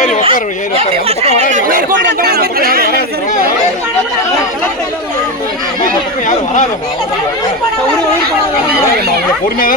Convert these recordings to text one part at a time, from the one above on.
ஏறி உட்காரு ஏறி உட்காரு. அந்த பக்கம் வராது. பொறுமையா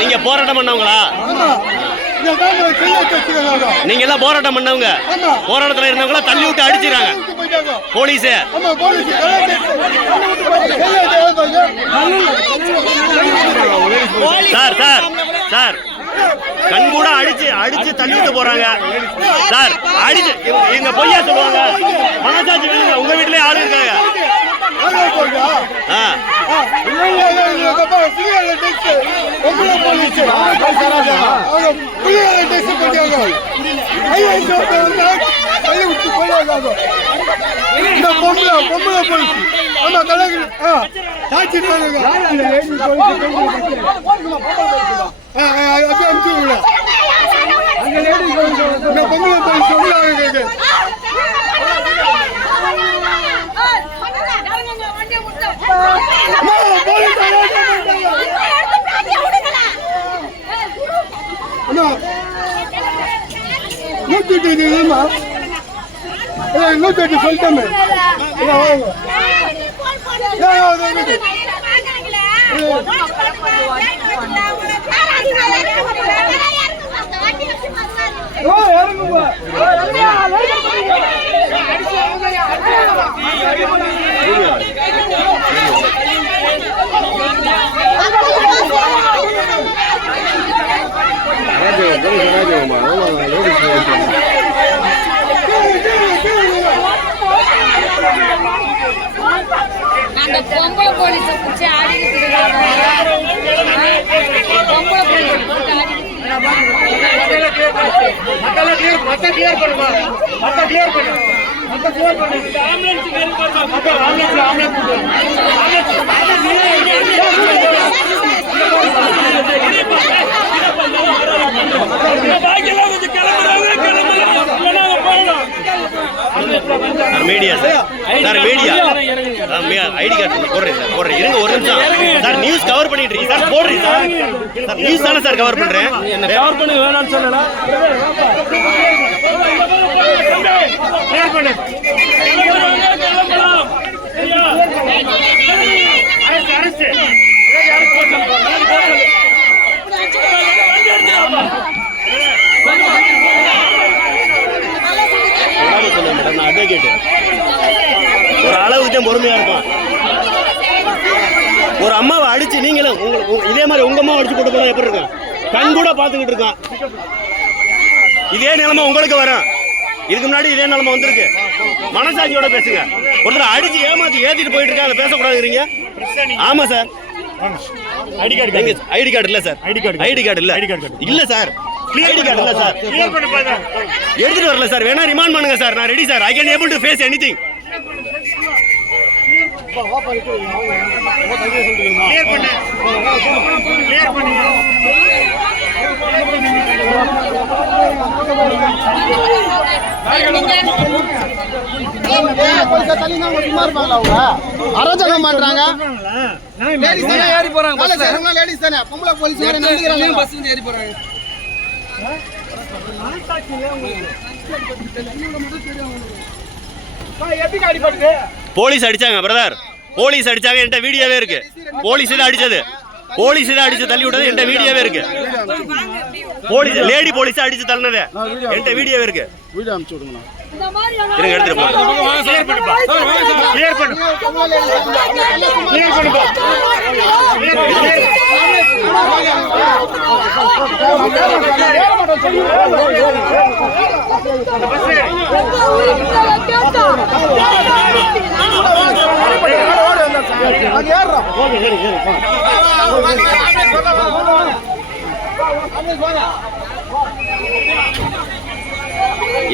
நீங்க போராட்டம் பண்ணவங்களா. நீங்க எல்லாம் போராட்டம் பண்ணவங்க. போராட்டத்துல இருந்தவங்கள தள்ளி விட்டு அடிச்சிடறாங்க. போலீஸ். Sir sir sir. கண் கூட அடிச்சு அடிச்சு தள்ளி விட்டு போறாங்க. சார் அடிச்சு இவங்க பொய்யா சொல்லுவாங்க. மனசாட்சி உங்க வீட்லயே ஆளு இருக்காங்க. இந்த ஒருத்தன் வந்தா தள்ளி விட்டு போயிடாங்க. இந்த பொம்பளை பொம்பளை போலீஸ் ஆமா கலக்கு ஆ சாட்சி நானுங்க ஆ, ஆ, அப்படியே அனுப்பிச்சு விடுங்க. இந்த பொம்பளை போலீஸ் உள்ளாங்க அம்மா, போலீஸ் அரெஸ்ட் பண்ணிட்டாங்க. அம்மா நூத்தி எட்டு இல்லைம்மா நூத்தி எட்டு சொல்லிட்டோமே ஓ இறங்குப்பா அந்த பொம்பளை போலீஸ பிடிச்சி ஆடிக்கிட்டு இருக்காங்க பொம்பளை போலீஸ பிடிச்சி ஆடிக்கிட்டு sir media sir sir media ID card. போடுறேன் சார் போடுறேன். இருங்க ஒரு நிமிஷம். சார் நியூஸ் கவர் பண்ணிட்டு சார் போடுறேன் சார் நியூஸ் தானே சார் கவர் பண்றேன் என்ன கவர் பண்ணி வேணாம்னு சொல்லல? நான் அட்வொகேட் ஒரு அளவுக்கு பொறுமையா இருப்பான். ஒரு அம்மாவை அடிச்சு நீங்களும் உங்களுக்கு உங்க- இதே மாதிரி உங்க அம்மாவை அடிச்சு கொண்டு போனா எப்படி இருக்கும்? கண் கூட பாத்துக்கிட்டு இருக்கான். இதே நிலைமை உங்களுக்கு வரும். இதுக்கு முன்னாடி இதே நிலைமை வந்திருக்கு. மனசாட்சியோட பேசுங்க. ஒருத்தர் அடிச்சு ஏமாத்தி ஏத்திட்டு போயிட்டு இருக்காங்க பேசக்கூடாதுங்கிறீங்க? ஆமா sir ID card ID card இல்ல sir ID card. ID card இல்ல. ID card. இல்ல சார் ஐடி கார்டு இல்ல சார் எடுத்துட்டு வரல சார் வேணா ரிமாண்ட் பண்ணுங்க சார் நான் ready sir I can able to face anything clear பண்ணு கிளியர் பண்ணு அராஜகம் பண்றாங்க லேடிஸ் தானே ஏறி போறாங்க வேலை செய்யறவங்க லேடிஸ் தானே பொம்பளை போலீஸ் வேற நடந்துக்கிறாங்க பஸ் ஏறி போறாங்க போலீஸ் அடிச்சாங்க பிரதர் போலீஸ் அடிச்சாங்க என்கிட்ட வீடியோவே இருக்கு. போலீஸ் தான் அடிச்சது. போலீஸ் தான் அடிச்சு தள்ளி விட்டது என்கிட்ட வீடியோவே இருக்கு. போலீஸ் லேடி போலீஸ் அடிச்சு தள்ளினது என்கிட்ட வீடியோவே இருக்கு. வீடியோ அனுப்பிச்சு விடுங்க இருங்க எடுத்துட்டு போங்க கிளியர் பண்ணுப்பா கிளியர் பண்ணு கிளியர் பண்ணுப்பா கிளியர் பண்ணு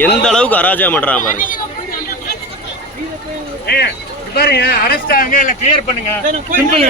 எந்த அளவுக்கு அராஜகம் பண்றாங்க பாருங்க பாருங்க அரெஸ்ட் ஆகுங்க இல்ல கிளியர் பண்ணுங்க. சிம்பிள்